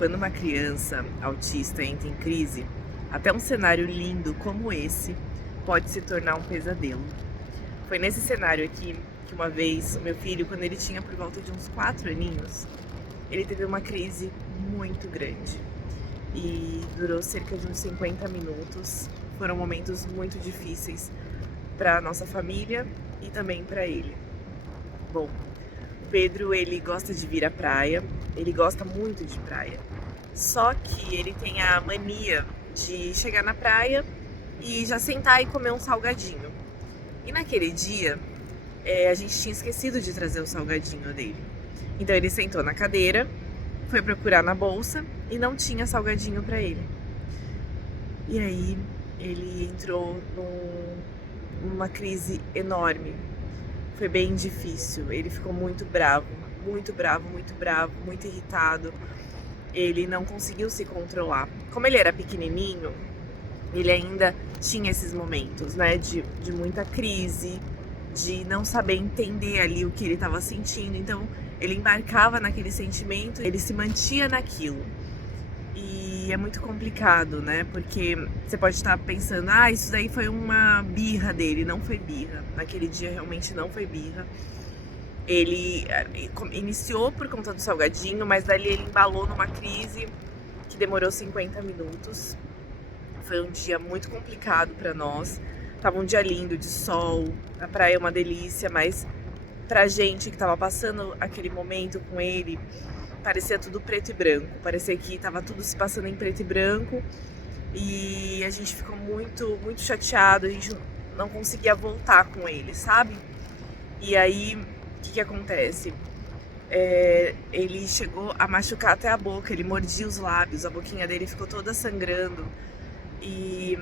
Quando uma criança autista entra em crise, até um cenário lindo como esse pode se tornar um pesadelo. Foi nesse cenário aqui que uma vez o meu filho, quando ele tinha por volta de uns 4 aninhos, ele teve uma crise muito grande e durou cerca de uns 50 minutos. Foram momentos muito difíceis para a nossa família e também para ele. Bom, o Pedro, ele gosta de vir à praia, ele gosta muito de praia. Só que ele tem a mania de chegar na praia e já sentar e comer um salgadinho. E naquele dia, a gente tinha esquecido de trazer o salgadinho dele. Então ele sentou na cadeira, foi procurar na bolsa e não tinha salgadinho para ele. E aí ele entrou numa crise enorme. Foi bem difícil, ele ficou muito bravo, muito bravo, muito bravo, muito irritado. Ele não conseguiu se controlar. Como ele era pequenininho, ele ainda tinha esses momentos, né, de muita crise, de não saber entender ali o que ele estava sentindo. Então, ele embarcava naquele sentimento, ele se mantinha naquilo. E é muito complicado, né, porque você pode estar pensando, isso daí foi uma birra dele. Não foi birra. Naquele dia, realmente não foi birra. Ele iniciou por conta do salgadinho, mas dali ele embalou numa crise que demorou 50 minutos. Foi um dia muito complicado para nós. Tava um dia lindo, de sol, a praia é uma delícia, mas pra gente que tava passando aquele momento com ele, parecia tudo preto e branco. Parecia que tava tudo se passando em preto e branco e a gente ficou muito, muito chateado. A gente não conseguia voltar com ele, sabe? E aí, o que acontece? Ele chegou a machucar até a boca, ele mordia os lábios, a boquinha dele ficou toda sangrando. E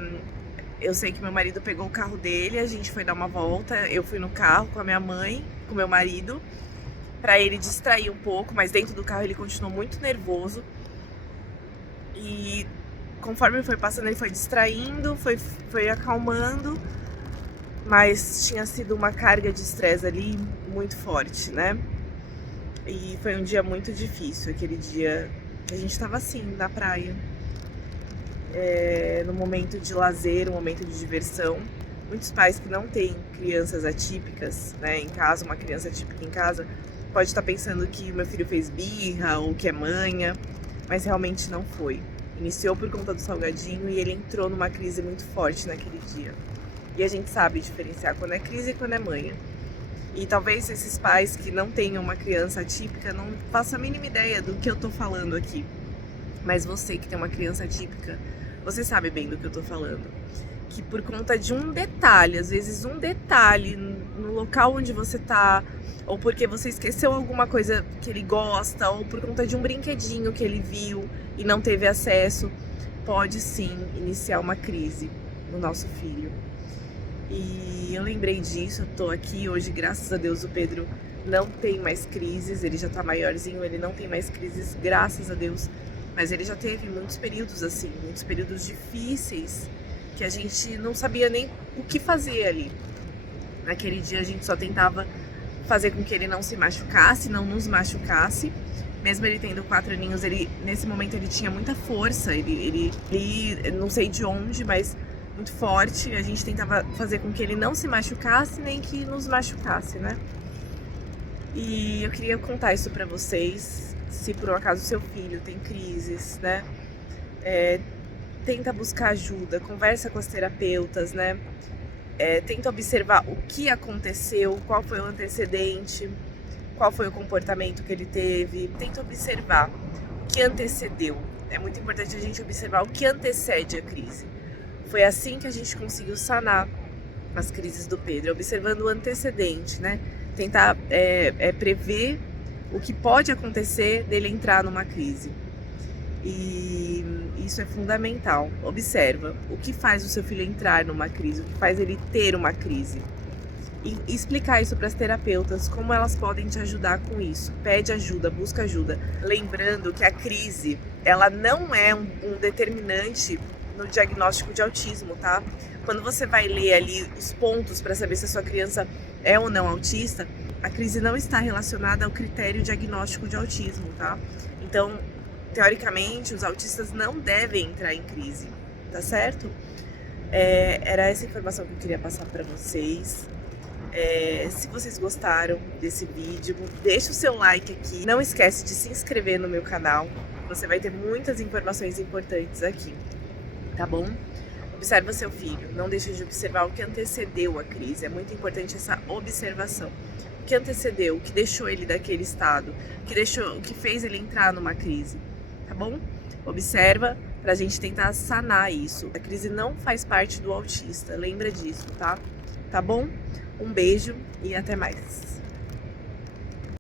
eu sei que meu marido pegou o carro dele, a gente foi dar uma volta, eu fui no carro com a minha mãe, com meu marido, pra ele distrair um pouco, mas dentro do carro ele continuou muito nervoso. E conforme foi passando, ele foi distraindo, foi acalmando, mas tinha sido uma carga de estresse ali muito forte, né? E foi um dia muito difícil, aquele dia que a gente tava assim, na praia. No momento de lazer, um momento de diversão. Muitos pais que não têm crianças atípicas, né, em casa, uma criança atípica em casa, pode estar pensando que o meu filho fez birra ou que é manha, mas realmente não foi. Iniciou por conta do salgadinho e ele entrou numa crise muito forte naquele dia. E a gente sabe diferenciar quando é crise e quando é manha. E talvez esses pais que não tenham uma criança atípica não façam a mínima ideia do que eu tô falando aqui. Mas você que tem uma criança atípica, você sabe bem do que eu tô falando. Que por conta de um detalhe, às vezes um detalhe no local onde você tá, ou porque você esqueceu alguma coisa que ele gosta, ou por conta de um brinquedinho que ele viu e não teve acesso, pode sim iniciar uma crise no nosso filho. E eu lembrei disso, eu tô aqui hoje, graças a Deus, o Pedro não tem mais crises, ele já tá maiorzinho, ele não tem mais crises, graças a Deus. Mas ele já teve muitos períodos assim, muitos períodos difíceis, que a gente não sabia nem o que fazer ali. Naquele dia a gente só tentava fazer com que ele não se machucasse, não nos machucasse. Mesmo ele tendo 4 aninhos, nesse momento ele tinha muita força, ele não sei de onde, mas muito forte. A gente tentava fazer com que ele não se machucasse, nem que nos machucasse, né? E eu queria contar isso pra vocês. Se por um acaso seu filho tem crises, né? Tenta buscar ajuda, conversa com as terapeutas, né? Tenta observar o que aconteceu, qual foi o antecedente, qual foi o comportamento que ele teve. Tenta observar o que antecedeu. É muito importante a gente observar o que antecede a crise. Foi assim que a gente conseguiu sanar as crises do Pedro, observando o antecedente, né? Tentar prever o que pode acontecer dele entrar numa crise. E isso é fundamental. Observa o que faz o seu filho entrar numa crise, o que faz ele ter uma crise. E explicar isso para as terapeutas, como elas podem te ajudar com isso. Pede ajuda, busca ajuda. Lembrando que a crise, ela não é um determinante no diagnóstico de autismo, tá? Quando você vai ler ali os pontos para saber se a sua criança é ou não autista, a crise não está relacionada ao critério diagnóstico de autismo, tá? Então, teoricamente, os autistas não devem entrar em crise, tá certo? Era essa informação que eu queria passar para vocês. Se vocês gostaram desse vídeo, deixa o seu like aqui. Não esquece de se inscrever no meu canal. Você vai ter muitas informações importantes aqui, tá bom? Observa seu filho, não deixe de observar o que antecedeu a crise. É muito importante essa observação. O que antecedeu, o que deixou ele daquele estado, o que fez ele entrar numa crise, tá bom? Observa pra gente tentar sanar isso. A crise não faz parte do autista, lembra disso, tá? Tá bom? Um beijo e até mais.